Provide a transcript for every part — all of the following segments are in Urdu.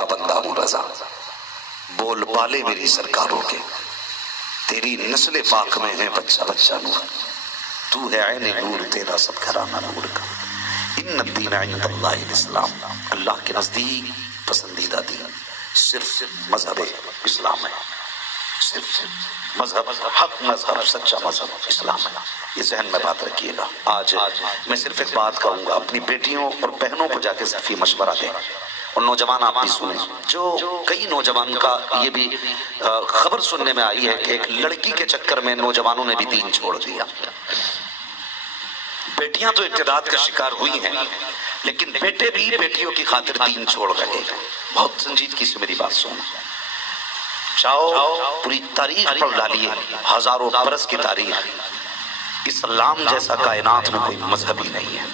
کا بندہ ہوں رضا، بول بالے میری سرکاروں کے، تیری نسل پاک میں ہے بچہ بچہ نور، تو ہے عین نور، تیرا سب گھرانہ نور کا۔ ان الدین عند اللہ الاسلام، اللہ کے نزدیک پسندیدہ دین صرف مذہب اسلام ہے، صرف مذہب، حق مذہب، سچا مذہب اسلام ہے۔ یہ ذہن میں بات رکھیے گا۔ آج میں صرف ایک بات کہوں گا، اپنی بیٹیوں اور بہنوں کو جا کے صرف یہ مشورہ دیں، اور نوجوان آپ بھی سنیں، جو کئی نوجوان کا یہ بھی خبر سننے میں آئی ہے کہ ایک لڑکی کے چکر میں نوجوانوں نے بھی دین چھوڑ دیا۔ بیٹیاں تو ارتداد کا شکار ہوئی ہیں، لیکن بیٹے بھی بیٹیوں کی خاطر دین چھوڑ رہے ہیں۔ بہت سنجیدگی سے میری بات سنیں، چاہو پوری تاریخ پڑھ ڈالیے، ہزاروں برس کی تاریخ، اسلام جیسا کائنات میں کوئی مذہب ہی نہیں ہے،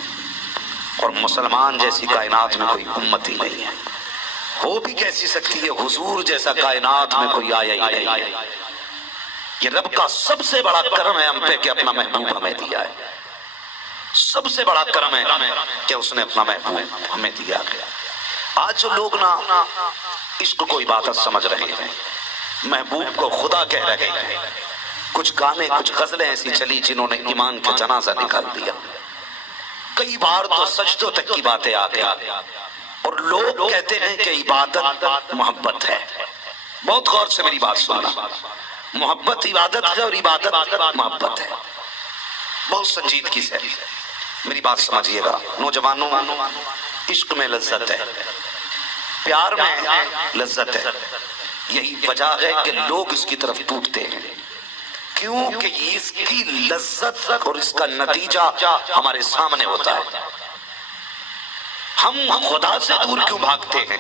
اور مسلمان جیسی کائنات میں کوئی امت ہی نہیں ہے۔ ہو بھی کیسی سکتی ہے، حضور جیسا کائنات میں کوئی آیا ہی نہیں۔ یہ رب کا سب سے بڑا کرم ہے ہم پہ کہ اپنا محبوب ہمیں دیا ہے، سب سے بڑا کرم ہے کہ اس نے اپنا محبوب ہمیں دیا ہے۔ آج جو لوگ نا عشق کو عبادت سمجھ رہے ہیں، محبوب کو خدا کہہ رہے ہیں، کچھ گانے کچھ غزلیں ایسی چلی جنہوں نے ایمان کا جنازہ نکال دیا، کئی بار تو سجدوں تک کی باتیں آ گئی، اور لوگ کہتے ہیں کہ عبادت محبت ہے۔ بہت غور سے میری بات سننا، محبت عبادت ہے اور عبادت محبت ہے۔ بہت سنجیدگی سے میری بات سمجھیے گا نوجوانوں، عشق میں لذت ہے، پیار میں لذت ہے، یہی وجہ ہے کہ لوگ اس کی طرف ٹوٹتے ہیں، کیونکہ اس کی لذت اور اس کا نتیجہ ہمارے سامنے ہوتا ہے۔ ہم خدا سے دور کیوں بھاگتے ہیں،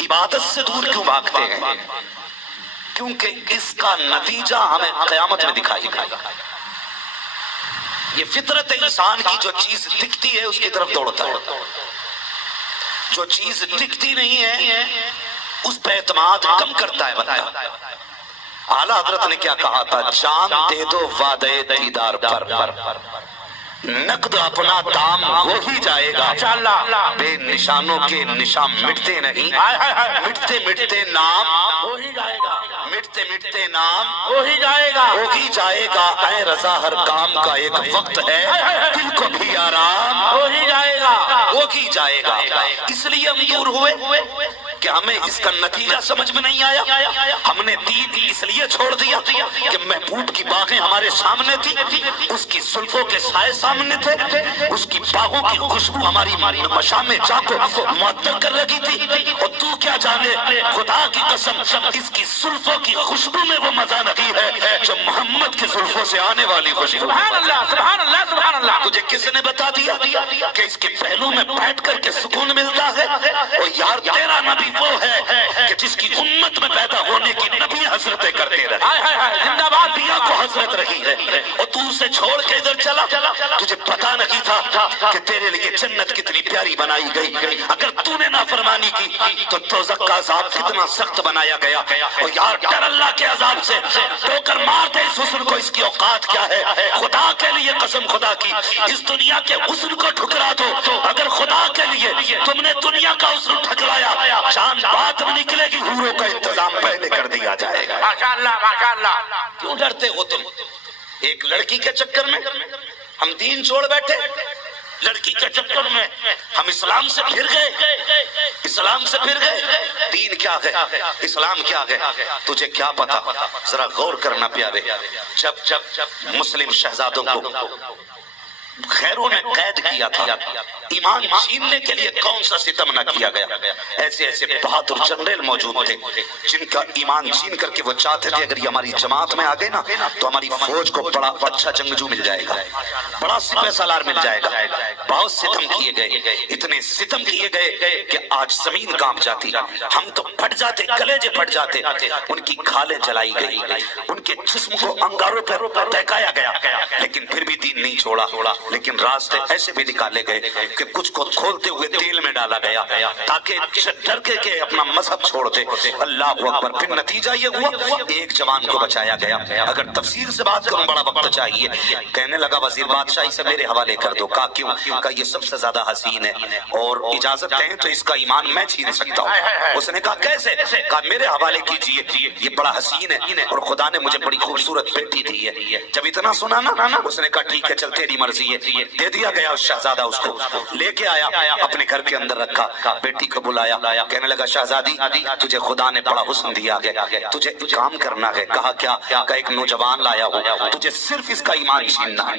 عبادت سے دور کیوں بھاگتے ہیں؟ کیونکہ اس کا نتیجہ ہمیں قیامت میں دکھائی گا۔ یہ فطرت انسان کی جو چیز دکھتی ہے اس کی طرف دوڑتا ہے، جو چیز دکھتی نہیں ہے اس پہ اعتماد کم کرتا ہے بندہ۔ اعلیٰ حضرت نے کیا کہا تھا، جان دے دو وعدے دیدار پر، نقد اپنا دام ہو ہی جائے گا، بے نشانوں کے نشان مٹتے نہیں، مٹتے مٹتے نام ہو ہی جائے گا، مٹتے مٹتے نام ہو ہی جائے گا، ہو ہی جائے گا۔ اے رضا ہر کام کا ایک وقت ہے، دل کو بھی آرام ہو ہی جائے گا، ہو ہی جائے گا۔ اس لیے ہم دور ہوئے کہ ہمیں اس کا نتیجہ سمجھ میں نہیں آیا، ہم نے دین اس لیے چھوڑ دیا کہ محبوب کی باغیں ہمارے سامنے تھی، اس کی زلفوں کے سائے سامنے تھے، اس کی باغوں کی خوشبو ہماری مشام جا کو معطر کر رکھی تھی، اور تو کیا جانے خدا کی قسم اس کی زلفوں کی خوشبو میں وہ مزہ نہیں ہے جو محمد کی زلفوں سے آنے والی خوشبو۔ سبحان اللہ سبحان اللہ سبحان اللہ۔ تجھے کس نے بتا دیا کہ اس کے پہلو میں بیٹھ کر کے سکون ملتا ہے؟ اور یار تیرا نبی وہ ہے کہ جس کی امت میں پیدا ہونے کی نبی حضرتیں کرتے رہے، زندہ باد دیا کو حضرت رہی ہے، اور تو اسے چھوڑ کے ادھر چلا، تجھے پتا نہیں تھا کہ تیرے لیے جنت کتنی پیاری بنائی گئی، اگر تو نے نافرمانی کی تو دوزخ کا عذاب کتنا سخت بنایا گیا۔ اور یار ڈر اللہ کے عذاب سے، ٹھوکر مار دے اس حسن کو، اس کی اوقات کیا ہے؟ خدا کے لیے قسم خدا کی اس دنیا کے حسن کو ٹھکرا دو، اگر خدا کے لیے تم نے دنیا کا حسن ٹھکرایا، جان بات میں نکلے گی، حوروں کا انتظام پہلے کر دیا جائے گا۔ ماشاءاللہ ماشاءاللہ۔ کیوں ڈرتے ہو تم؟ ایک لڑکی کے چکر میں ہم دین چھوڑ بیٹھے، لڑکی کے چکر میں ہم اسلام سے پھر گئے، اسلام سے پھر گئے۔ دین کیا ہے، اسلام کیا ہے، تجھے کیا پتا؟ ذرا غور کرنا پیارے، جب مسلم شہزادوں کو خیروں نے قید کیا تھا، ایمان چھیننے کے لیے کون سا ستم نہ کیا گیا؟ ایسے ایسے بہادر جنرل موجود تھے جن کا ایمان چھین کر کے وہ چاہتے تھے اگر یہ ہماری جماعت میں آگئے نا تو ہماری فوج کو بڑا اچھا جنگجو مل جائے گا، بڑا سپہ سالار مل جائے گا۔ بہت ستم کیے گئے، اتنے ستم کیے گئے کہ آج زمین کانپ جاتی، ہم تو پھٹ جاتے، کلیجے پھٹ جاتے، ان کی کھالیں جلائی گئی، ان کے جسم کو انگاروں پر دہکایا گیا، لیکن پھر بھی دین نہیں چھوڑا۔ لیکن راستے ایسے بھی نکالے گئے کہ کچھ کو کھولتے ہوئے تیل میں ڈالا گیا تاکہ ڈر کے اپنا مذہب چھوڑ دے. اللہ اکبر. پھر نتیجہ یہ ہوا ایک جوان کو بچایا گیا. اگر تفصیل سے بات کروں بڑا وقت چاہیے. کہنے لگا وزیر بادشاہی سے میرے حوالے کر دو. کہا کیوں؟ کہا یہ سب سے زیادہ حسین ہے اور اجازت دیں تو اس کا ایمان میں چھین سکتا ہوں. اس نے کہا کیسے؟ کہا میرے حوالے کیجئے، یہ بڑا حسین ہے اور خدا نے مجھے بڑی خوبصورت بیٹی دی ہے. جب اتنا سنا نا اس نے کہا ٹھیک ہے چل تیری مرضی ہے. دے دیا گیا. اس شہزادہ اس کو لے کے آیا، اپنے گھر کے اندر رکھا. بیٹی کو بلایا. کہنے لگا شہزادی تجھے خدا نے بڑا حسن دیا ہے، تجھے کام کرنا ہے. کہا کیا؟ کہا ایک نوجوان لایا ہوں، تجھے صرف اس کا ایمان چھیننا ہے.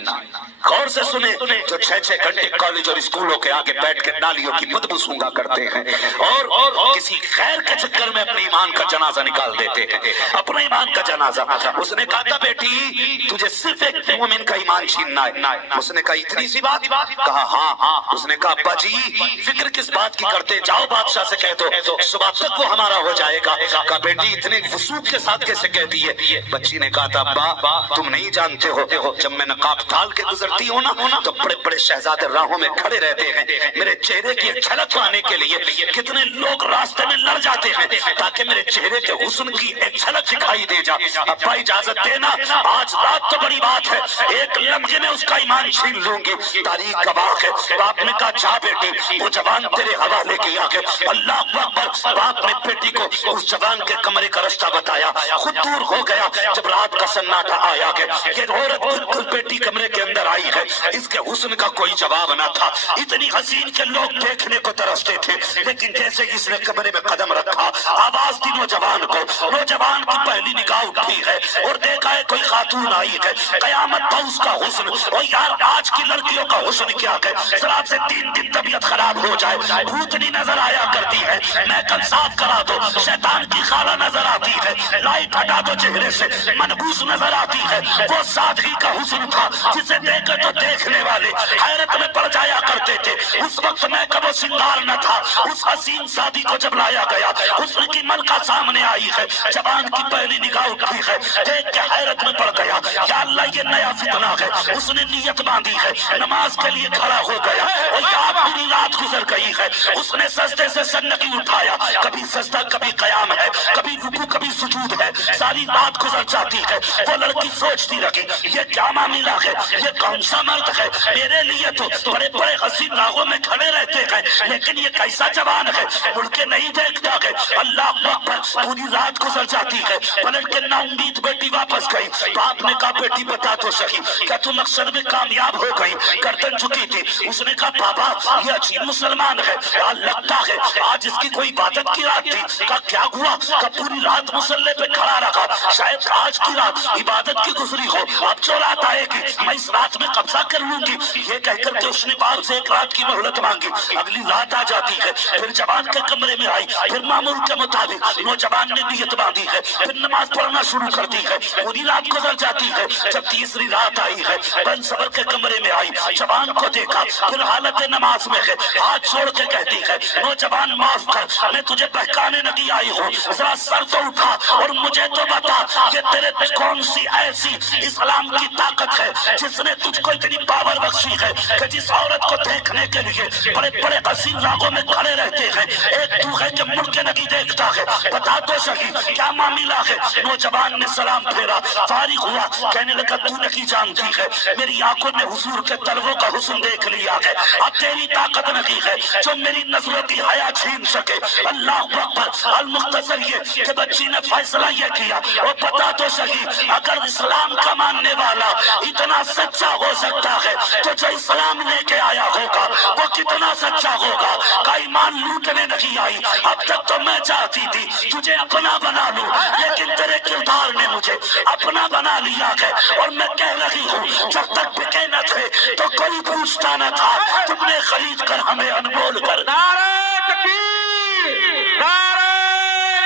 غور سے سنے جو 6 گھنٹے کالج اور اسکولوں کے آگے بیٹھ کے نالیوں کی بدبو سونگا کرتے ہیں اور کسی غیر کے چکر میں اپنے ایمان کا جنازہ نکال دیتے ہیں، اپنے ایمان کا جنازہ. اس نے کہا تھا بیٹی تجھے صرف ایک مومن کا ایمان چھیننا ہے. اس نے کہا اتنی سی بات؟ کہا ہاں. اس نے کہا ابا جی فکر کس بات کی کرتے، جاؤ بادشاہ سے کہہ دو صبح تک وہ ہمارا ہو جائے گا. کہا بیٹی اتنے وثوق کے ساتھ کیسے کہتی ہے؟ بچی نے کہا تھا ابا تم نہیں جانتے ہو، جب میں نقاب ڈال کے گزرتی ہوں نا تو بڑے بڑے شہزادے راہوں میں کھڑے رہتے ہیں. میرے چہرے کی ایک جھلک پانے کے لیے کتنے لوگ راستے میں لڑ جاتے ہیں تاکہ میرے چہرے کے حسن کی ایک جھلک دکھائی دے جا. ابا اجازت دینا، آج رات تو بڑی بات ہے، ایک لمحے میں اس کا ایمان چھین لوں گی. تاریخ گواہ ہے. باپ نے کہا جا بیٹی وہ جوان تیرے حوالے کیا ہے. اللہ اکبر. باپ نے بیٹی کو اس جوان کے کمرے کا رستہ بتایا، خود دور ہو گیا. جب رات کا سناٹا آیا کہ یہ عورت بالکل بیٹی کمرے کے اندر آئی ہے، اس کے حسن کا کوئی جواب نہ تھا. اتنی حسین کے لوگ دیکھنے کو ترستے تھے، لیکن جیسے اس نے کمرے میں قدم رکھا آواز دی نوجوان کو. نوجوان کی پہلی نگاہ اٹھی ہے اور دیکھا ہے کوئی خاتون آئی ہے. قیامت تھا اس کا حسن. اور یار آج کی لڑکیوں کا حسن کیا ہے، ذرا سے 3 دن طبیعت خراب ہو جائے بھوتنی نظر آیا کرتی ہے. میں کل صاف کرا دو شیطان کی خالہ نظر آتی ہے. لائٹ ہٹا دو چہرے سے منبوس نظر آتی ہے. وہ سادگی کا حسن تھا جسے دیکھے تو دیکھنے والے حیرت میں پڑ جایا کرتے تھے. اس وقت میں کب وہ سنگار نہ تھا. اس حسین شادی کو جب لایا گیا حسن کی ملکہ سامنے آئی ہے. جوان کی پہلی نگاہ اٹھی ہے، دیکھ کے حیرت میں پڑ گیا. یا اللہ یہ نیا فتنہ ہے. اس نے نیت باندھی ہے، نماز کے لیے کھڑا ہو گیا اور یا پوری رات گزر گئی ہے. اس نے سجدے سے سر نہیں اٹھایا. کبھی سجدہ کبھی قیام ہے، کبھی رکوع کبھی سجود ہے. ساری رات گزر جاتی ہے. وہ لڑکی سوچتی رہی یہ کیا معاملہ ہے، یہ کون سا مرد ہے. میرے لیے تو بڑے بڑے حسین راہوں میں کھڑے رہتے ہیں، لیکن یہ کیسا جوان ہے، مڑ کے نہیں دیکھتا ہے. اللہ اکبر. پوری رات گزر جاتی ہے. پلٹ کے نا امید بیٹی واپس گئی. باپ نے کہا بیٹی بتا تو صحیح کیا تم مقصد میں کامیاب ہو گئی؟ گردن جھکی تھی. اس نے کہا بابا یہ عجیب مسلمان ہے، لگتا ہے آج اس کی کوئی عبادت کی رات تھی. کہا کیا ہوا؟ کہا پوری رات مصلے پہ کھڑا رکھا، شاید آج کی رات عبادت کی گزری ہو. اب جو رات آئے گی میں اس رات میں قبضہ کر لوں گی. یہ کہہ کر کے اس نے باپ سے 1 رات کی مہلت مانگی. اگلی رات آ جاتی ہے. پھر جوان کے کمرے میں آئی. پھر معمول کے مطابق نوجوان نے نیت باندھی ہے، پھر نماز پڑھنا شروع کر دی ہے. پوری رات گزر جاتی ہے. جب تیسری رات آئی ہے بن صبر کے کمرے میں آئی. جوان کو دیکھا، پھر حالت نماز میں ہے، ہاتھ چھوڑ کے کہتی ہے نوجوان معاف کر، میں تجھے بہکانے نہیں آئی ہوں، ذرا سر تو اٹھا اور مجھے تو بتا یہ تیرے کون سی ایسی اسلام کی طاقت ہے جس نے تجھ کو اتنی پاور بخشی ہے کہ جس عورت کو دیکھنے کے لیے بڑے بڑے حسین راگوں میں کھڑے رہتے ہیں ایک تو ہے کہ مڑ کے نہیں دیکھتا ہے. بتا تو صحیح کیا معاملہ ہے. نوجوان نے سلام پھیرا، فارغ ہوا. کہنے لگا تو نہیں جانتی ہے میری آنکھوں نے حضور کے طلبوں کا حسن دیکھ لیا ہے. اب تیری طاقت نہیں ہے جو میری نظروں کی حیا چھین سکے. اللہ اکبر. المختصر یہ کہ بچی نے فیصلہ یہ کیا. اور بتا تو صحیح اگر اسلام کا ماننے والا اتنا سچا ہو سکتا ہے تو جو اسلام لے کے آیا ہوگا وہ کتنا سچا ہوگا. کا ایمان لوٹنے نہیں آئی. اب تک تو میں چاہتی تھی تجھے اپنا بنا لوں، لیکن تیرے کردار نے مجھے اپنا بنا لیا ہے. اور میں کہہ رہی ہوں جب تک بکے نہ تھے تو کوئی پوچھتا نہ تھا، تم نے خرید کر ہمیں انمول کر. نعرہ تکبیر، نعرہ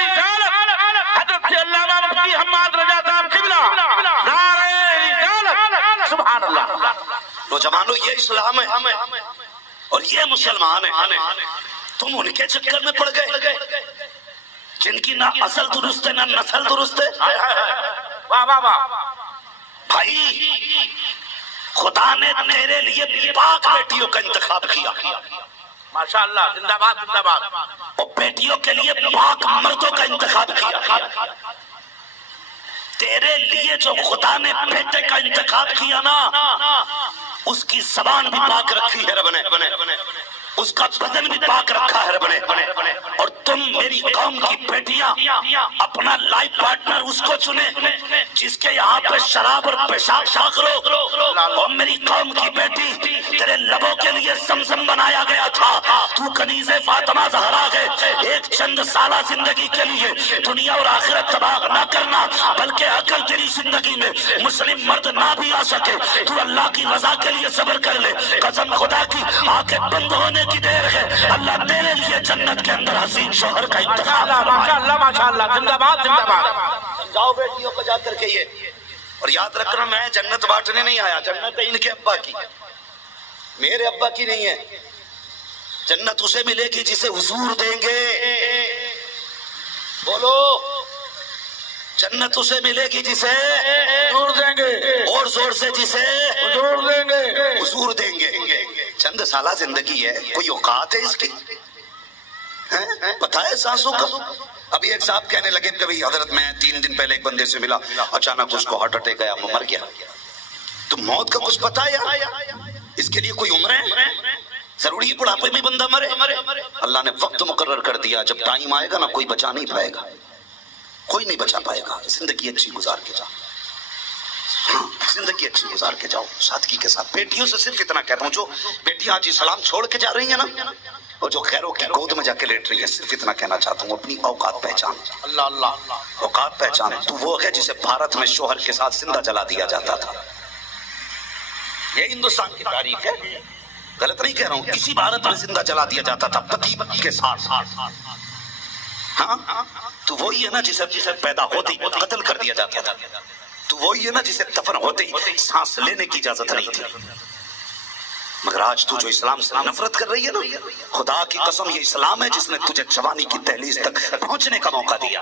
رسالت، حضرت علامہ مفتی حماد رضا صاحب قبلہ، نعرہ رسالت. سبحان اللہ. نوجوانوں یہ اسلام ہے اور یہ مسلمان ہے. تم ان کے چکر میں پڑ گئے جن کی نہ اصل درست ہے نہ نسل درست ہے. واہ واہ واہ. بھائی خدا نے تیرے لیے پاک بیٹیوں کا انتخاب کیا ماشاء اللہ، زندہ باد زندہ باد. اور بیٹیوں کے لیے پاک مردوں کا انتخاب کیا. تیرے لیے جو خدا نے بیٹے کا انتخاب کیا نا، اس کی زبان بھی پاک رکھی ہے رب نے، اس کا بدن بھی پاک رکھا ہے رب نے. اور تم میری قوم کی بیٹیاں اپنا لائف پارٹنر اس کو چنے جس کے یہاں پہ شراب اور پیشاب شاک رو. اور میری قوم کی بیٹی تیرے لبوں کے لیے زمزم بنایا گیا تھا. تو کنیز فاطمہ زہرا ہے. ایک چند سالہ زندگی کے لیے دنیا اور آخرت تباہ نہ کرنا، بلکہ عقل تیری زندگی میں مسلم مرد نہ بھی آ سکے تو اللہ کی رضا کے لیے صبر کر لے. قسم خدا کی آنکھیں بند ہونے کی دیر ہے، اللہ تیرے لیے جنت کے اندر حسین شوہر کا انتخاب. ماشاء اللہ ماشاء اللہ، زندہ باد زندہ باد. سمجھاؤ بیٹیوں کو جا کر کے یہ. اور یاد رکھنا میں جنت بانٹنے نہیں آیا، جنت ان کے ابا کی، میرے ابا کی نہیں ہے. جنت اسے ملے گی جسے حضور دیں گے. بولو، جنت اسے ملے گی جسے حضور دیں گے، اور زور سے جسے حضور دیں گے. حضور دیں گے. چند سالہ زندگی ہے، کوئی اوقات ہے اس کی؟ پتہ ہے سانسوں کا. ابھی ایک صاحب کہنے لگے کبھی حضرت میں 3 دن پہلے ایک بندے سے ملا، اچانک اس کو ہارٹ اٹیک آیا، وہ مر گیا. تو موت کا کچھ پتہ ہے؟ اس کے لیے کوئی عمر ہے؟ ضروری ہے بڑھاپے میں بندہ مرے؟ اللہ نے وقت مقرر کر دیا، جب ٹائم آئے گا نا کوئی بچا نہیں پائے گا، کوئی نہیں بچا پائے گا. زندگی اچھی گزار کے جاؤ، زندگی اچھی گزار کے جاؤ سادگی کے ساتھ. بیٹیوں سے صرف اتنا کہتا ہوں، جو بیٹیاں آج اسلام چھوڑ کے جا رہی ہیں نا، اور جو خیروں کی گود میں جا کے لیٹ رہی ہے، صرف اتنا کہنا چاہتا ہوں، اپنی اوقات پہچان. اللہ اللہ، اوقات پہچان. تو وہ ہے جسے بھارت میں شوہر کے ساتھ زندہ جلا دیا جاتا تھا. یہ ہندوستان کی تاریخ ہے، غلط نہیں کہہ رہا ہوں. کسی بھارت میں زندہ جلا دیا جاتا تھا پتی کے ساتھ. ہاں، تو وہی ہے نا جسے پیدا ہوتے ہی قتل کر دیا جاتا تھا. تو وہی ہے نا جسے دفن ہوتے ہی سانس لینے کی اجازت نہیں تھی. مگر آج تو جو اسلام سے نفرت کر رہی ہے نا، خدا کی قسم یہ اسلام ہے جس نے تجھے جوانی کی دہلیز تک پہنچنے کا موقع دیا.